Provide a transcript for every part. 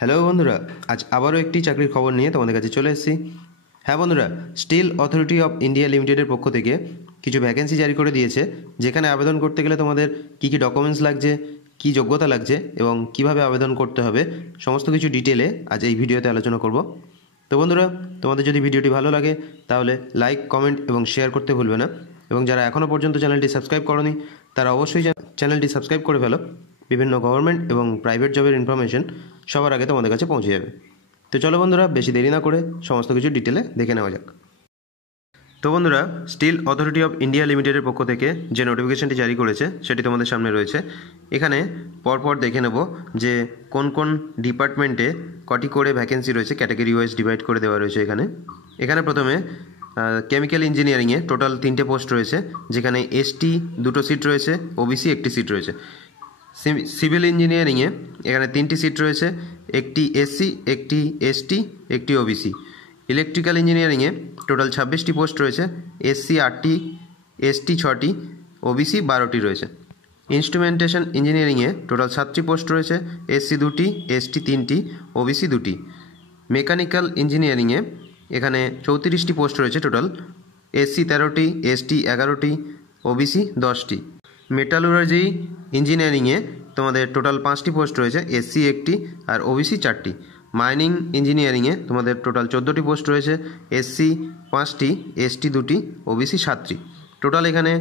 Hello বন্ধুরা, আজ আবারও একটি চাকরির খবর নিয়ে তোমাদের কাছে চলে এসেছি। হ্যাঁ বন্ধুরা, স্টিল অথরিটি অফ ইন্ডিয়া লিমিটেডের পক্ষ থেকে কিছু ভ্যাকেন্সি জারি করে দিয়েছে, যেখানে আবেদন করতে গেলে তোমাদের কী কী ডকুমেন্টস লাগছে, কী যোগ্যতা লাগছে এবং কিভাবে আবেদন করতে হবে সমস্ত কিছু ডিটেলে আজ এই ভিডিওতে আলোচনা করব। তো বন্ধুরা, তোমাদের যদি ভিডিওটি ভালো লাগে তাহলে লাইক, কমেন্ট এবং শেয়ার করতে ভুলবে না, এবং যারা এখনও পর্যন্ত চ্যানেলটি সাবস্ক্রাইব করনি তারা অবশ্যই চ্যানেলটি সাবস্ক্রাইব করে ফেলো। বিভিন্ন গভর্নমেন্ট এবং প্রাইভেট জবের ইনফরমেশন সবার আগে তোমাদের কাছে পৌঁছে যাবে। তো চলো বন্ধুরা, বেশি দেরি না করে সমস্ত কিছু ডিটেলে দেখে নেওয়া যাক। তো বন্ধুরা, স্টিল অথরিটি অফ ইন্ডিয়া লিমিটেডের পক্ষ থেকে যে নোটিফিকেশনটি জারি করেছে সেটি তোমাদের সামনে রয়েছে। এখানে পরপর দেখে নেব যে কোন কোন ডিপার্টমেন্টে কটি করে ভ্যাকেন্সি রয়েছে, ক্যাটাগরি ওয়াইজ ডিভাইড করে দেওয়া রয়েছে। এখানে প্রথমে কেমিক্যাল ইঞ্জিনিয়ারিংয়ে টোটাল 3টে পোস্ট রয়েছে, যেখানে এসটি 2টো সিট রয়েছে, ওবিসি 1টি সিট রয়েছে। সিভিল ইঞ্জিনিয়ারিংয়ে এখানে 3টি সিট রয়েছে, একটি এসসি, একটি এসটি, একটি ওবিসি। ইলেকট্রিক্যাল ইঞ্জিনিয়ারিংয়ে টোটাল 26টি পোস্ট রয়েছে, এসসি 8টি, এসটি 6টি, ওবিসি 12টি রয়েছে। ইনস্ট্রুমেন্টেশন ইঞ্জিনিয়ারিংয়ে টোটাল 7টি পোস্ট রয়েছে, এসসি 2টি, এসটি 3টি, ওবিসি 2টি। মেকানিক্যাল ইঞ্জিনিয়ারিংয়ে এখানে 34টি পোস্ট রয়েছে টোটাল, এসসি 13টি, এসটি 11টি, ওবিসি 10টি। মেটালুর্জি ইঞ্জিনিয়ারিংয়ে তোমাদের টোটাল 5টি পোস্ট রয়েছে, এসসি 1টি আর ওবিসি 4টি। মাইনিং ইঞ্জিনিয়ারিংয়ে তোমাদের টোটাল 14টি পোস্ট রয়েছে, এসসি 5টি, এসটি 2টি, ওবিসি 7টি। টোটাল এখানে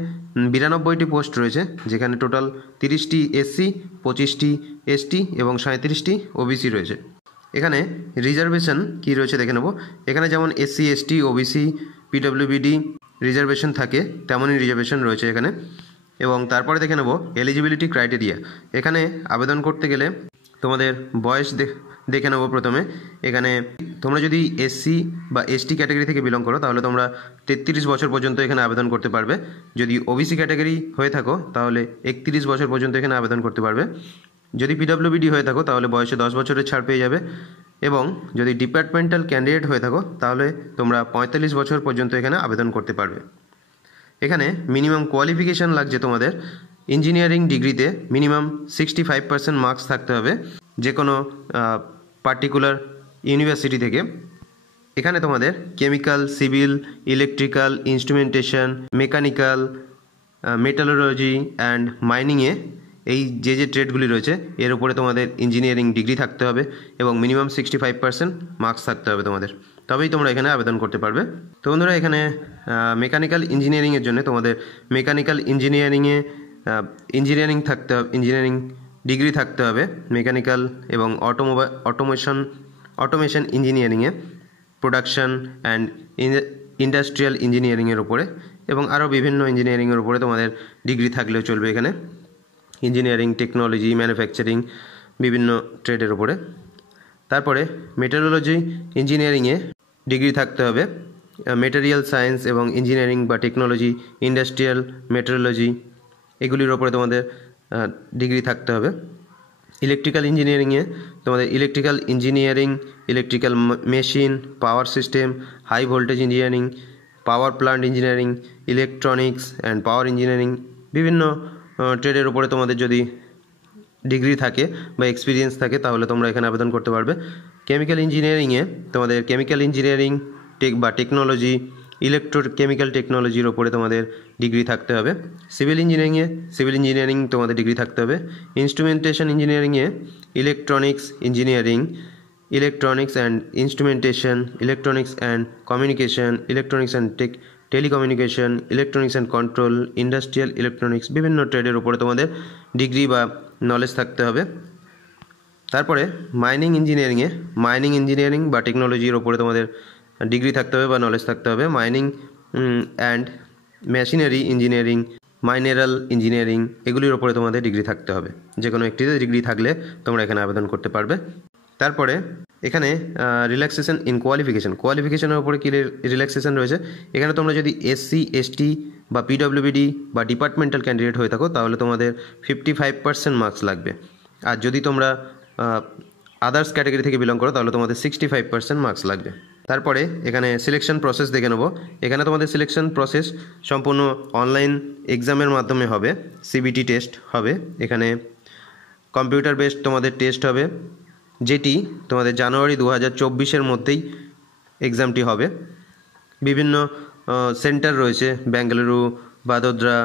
92টি পোস্ট রয়েছে, যেখানে টোটাল 30টি এসসি, 25টি এসটি এবং 37টি ওবিসি রয়েছে। এখানে রিজার্ভেশন কী রয়েছে দেখে নেব। এখানে যেমন এসসি, এসটি, ওবিসি, পিডব্লিউবিডি রিজার্ভেশন থাকে, তেমনই রিজার্ভেশন রয়েছে এখানে। এবং তারপরে দেখে নেব এলিজিবিলিটি ক্রাইটেরিয়া। এখানে আবেদন করতে গেলে তোমাদের বয়স দেখে নেব প্রথমে। এখানে তোমরা যদি এসসি বা এসটি ক্যাটাগরি থেকে বিলং করো তাহলে তোমরা 33 বছর পর্যন্ত এখানে আবেদন করতে পারবে। যদি ওবিসি ক্যাটাগরি হয়ে থাকো তাহলে 31 বছর পর্যন্ত এখানে আবেদন করতে পারবে। যদি পিডব্লিউবিডি হয়ে থাকো তাহলে বয়সে 10 বছরের ছাড় পেয়ে যাবে। এবং যদি ডিপার্টমেন্টাল ক্যান্ডিডেট হয়ে থাকো তাহলে তোমরা 45 বছর পর্যন্ত এখানে আবেদন করতে পারবে। এখানে মিনিমাম কোয়ালিফিকেশান লাগছে তোমাদের ইঞ্জিনিয়ারিং ডিগ্রিতে মিনিমাম 65% মার্কস থাকতে হবে যে কোনো পার্টিকুলার ইউনিভার্সিটি থেকে। এখানে তোমাদের chemical, civil, electrical, instrumentation, mechanical, metallurgy and মাইনিংয়ে এই যে ট্রেডগুলি রয়েছে এর উপরে তোমাদের ইঞ্জিনিয়ারিং ডিগ্রি থাকতে হবে এবং মিনিমাম 65% মার্কস থাকতে হবে তোমাদের, তবেই তোমরা এখানে আবেদন করতে পারবে। তো বন্ধুরা, এখানে মেকানিক্যাল ইঞ্জিনিয়ারিংয়ের জন্য তোমাদের মেকানিক্যাল ইঞ্জিনিয়ারিংয়ে ইঞ্জিনিয়ারিং থাকতে হবে, ইঞ্জিনিয়ারিং ডিগ্রি থাকতে হবে মেকানিক্যাল এবং অটোমেশন ইঞ্জিনিয়ারিংয়ে, প্রোডাকশন অ্যান্ড ইন্ডাস্ট্রিয়াল ইঞ্জিনিয়ারিংয়ের উপরে এবং আরও বিভিন্ন ইঞ্জিনিয়ারিংয়ের উপরে তোমাদের ডিগ্রি থাকলেও চলবে। এখানে ইঞ্জিনিয়ারিং, টেকনোলজি, ম্যানুফ্যাকচারিং, বিভিন্ন ট্রেডের উপরে। তারপরে মেটারোলজি ইঞ্জিনিয়ারিংয়ে ডিগ্রি থাকতে হবে, মেটেরিয়াল সায়েন্স এবং ইঞ্জিনিয়ারিং বা টেকনোলজি, ইন্ডাস্ট্রিয়াল মেট্রোলজি এগুলির ওপরে তোমাদের ডিগ্রি থাকতে হবে। ইলেকট্রিক্যাল ইঞ্জিনিয়ারিংয়ে তোমাদের electrical engineering, electrical machine, power system, high voltage engineering, power plant engineering, electronics and power engineering, বিভিন্ন ট্রেডের উপরে তোমাদের যদি ডিগ্রি থাকে বা এক্সপিরিয়েন্স থাকে তাহলে তোমরা এখানে আবেদন করতে পারবে। কেমিক্যাল ইঞ্জিনিয়ারিংয়ে তোমাদের কেমিক্যাল ইঞ্জিনিয়ারিং বা টেকনোলজি, ইলেকট্রোকেমিক্যাল টেকনোলজির ওপরে তোমাদের ডিগ্রি থাকতে হবে। সিভিল ইঞ্জিনিয়ারিং তোমাদের ডিগ্রি থাকতে হবে। ইনস্ট্রুমেন্টেশন ইঞ্জিনিয়ারিংয়ে electronics engineering, electronics and instrumentation, electronics and communication, electronics and telecommunication, electronics and control, industrial electronics, বিভিন্ন ট্রেডের উপরে তোমাদের ডিগ্রি বা নলেজ থাকতে হবে। তারপরে মাইনিং ইঞ্জিনিয়ারিং বা টেকনোলজির ওপরে তোমাদের ডিগ্রি থাকতে হবে বা নলেজ থাকতে হবে। Mining and machinery engineering, mineral engineering এগুলির ওপরে তোমাদের ডিগ্রি থাকতে হবে। যে কোনো একটিতে ডিগ্রি থাকলে তোমরা এখানে আবেদন করতে পারবে। তারপরে এখানে রিল্যাক্সেশন ইন কোয়ালিফিকেশনের উপরে কী রিল্যাক্সেশন রয়েছে। এখানে তোমরা যদি এসসি, এসটি বা পিডব্লিউবিডি বা ডিপার্টমেন্টাল ক্যান্ডিডেট হয়ে থাকো তাহলে তোমাদের 55% মার্কস লাগবে। আর যদি তোমরা আদার্স ক্যাটাগরি থেকে বিলং করো তাহলে তোমাদের 65% মার্কস লাগবে। তারপরে এখানে সিলেকশন প্রসেস দেখে নেব। এখানে তোমাদের সিলেকশন প্রসেস সম্পূর্ণ অনলাইন এক্সামের মাধ্যমে হবে, সিবিটি টেস্ট হবে। এখানে কম্পিউটার বেসড তোমাদের টেস্ট হবে যেটি তোমাদের জানুয়ারি 2024-এর মধ্যেই এক্সামটি হবে। বিভিন্ন সেন্টার রয়েছে, বেঙ্গালুরু, বাদোদরা,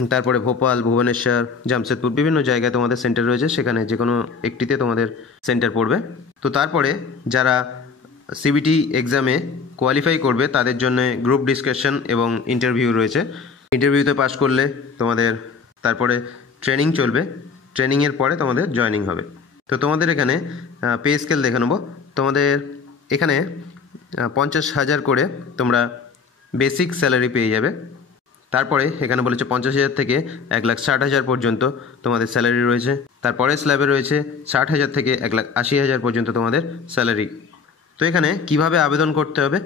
তারপরে ভোপাল, ভুবনেশ্বর, জামশেদপুর, বিভিন্ন জায়গায় তোমাদের সেন্টার রয়েছে, সেখানে যে কোনো একটিতে তোমাদের সেন্টার পড়বে। তো তারপরে যারা সিবিটি এক্সামে কোয়ালিফাই করবে তাদের জন্য গ্রুপ ডিসকাশন এবং ইন্টারভিউ রয়েছে। ইন্টারভিউতে পাস করলে তোমাদের তারপরে ট্রেনিং চলবে, ট্রেনিংয়ের পরে তোমাদের জয়েনিং হবে। তো তোমাদের এখানে পে স্কেল দেখে নেবো। তোমাদের এখানে 50,000 করে তোমরা বেসিক স্যালারি পেয়ে যাবে। তারপরে এখানে বলেছে 50,000 থেকে 1,60,000 পর্যন্ত তোমাদের স্যালারি রয়েছে। তারপরে স্ল্যাবে রয়েছে 60,000 থেকে 1,80,000 পর্যন্ত তোমাদের স্যালারি। তো এখানে কিভাবে আবেদন করতে হবে,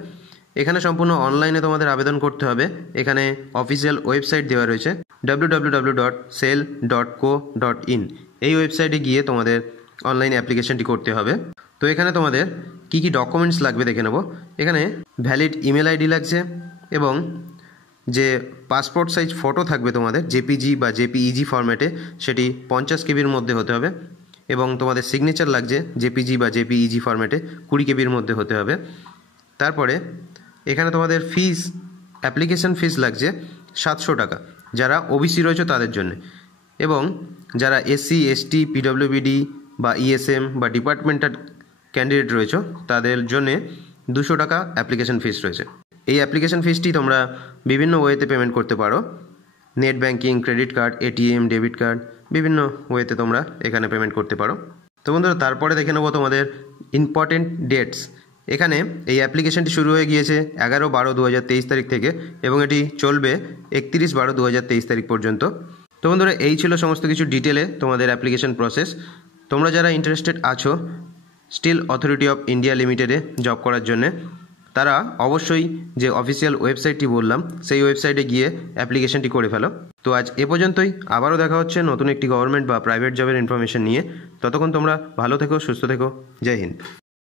এখানে সম্পূর্ণ অনলাইনে তোমাদের আবেদন করতে হবে। এখানে অফিসিয়াল ওয়েবসাইট দেওয়া রয়েছে www.sel.co.in। এই ওয়েবসাইটে গিয়ে তোমাদের অনলাইন অ্যাপ্লিকেশনটি করতে হবে। তো এখানে তোমাদের কি কি ডকুমেন্টস লাগবে দেখে নেব। এখানে ভ্যালিড ইমেল আইডি লাগছে এবং যে পাসপোর্ট সাইজ ফটো থাকবে তোমাদের জেপিজি বা জেপিইজি ফরম্যাটে, সেটি 50 কেবির মধ্যে হতে হবে। এবং তোমাদের সিগনেচার লাগছে জেপিজি বা জেপিইজি ফরম্যাটে 20 কেবির মধ্যে হতে হবে। তারপরে এখানে তোমাদের ফিস, অ্যাপ্লিকেশন ফিস লাগছে 700 টাকা, যারা ওবিসি রয়েছে তাদের জন্য। এবং যারা এসসি, এসটি, পিডব্লিউবিডি বা ইএসএম বা ডিপার্টমেন্টাল ক্যান্ডিডেট রয়েছে তাদের জন্যে 200 টাকা অ্যাপ্লিকেশন ফিস রয়েছে। এই অ্যাপ্লিকেশন ফিসটি তোমরা বিভিন্ন ওয়েতে পেমেন্ট করতে পারো, net banking, credit card, ATM, debit card, বিভিন্ন ওয়েতে তোমরা এখানে পেমেন্ট করতে পারো। তো বন্ধুরা, তারপরে দেখে নেবো তোমাদের ইম্পর্টেন্ট ডেটস। এখানে এই অ্যাপ্লিকেশনটি শুরু হয়ে গিয়েছে 11/12/2023 তারিখ থেকে এবং এটি চলবে 31/12/2023 তারিখ পর্যন্ত। তো বন্ধুরা, এই ছিল সমস্ত কিছু ডিটেলে তোমাদের অ্যাপ্লিকেশন প্রসেস। তোমরা যারা ইন্টারেস্টেড আছো স্টিল অথরিটি অফ ইন্ডিয়া লিমিটেডে জব করার জন্যে, তারা অবশ্যই যে অফিসিয়াল ওয়েবসাইটটি বললাম সেই ওয়েবসাইটে গিয়ে অ্যাপ্লিকেশনটি করে ফেলো। তো আজ এ পর্যন্তই, আবারও দেখা হচ্ছে নতুন একটি গভর্নমেন্ট বা প্রাইভেট জবের ইনফরমেশন নিয়ে। ততক্ষণ তোমরা ভালো থেকো, সুস্থ থেকো। জয় হিন্দ।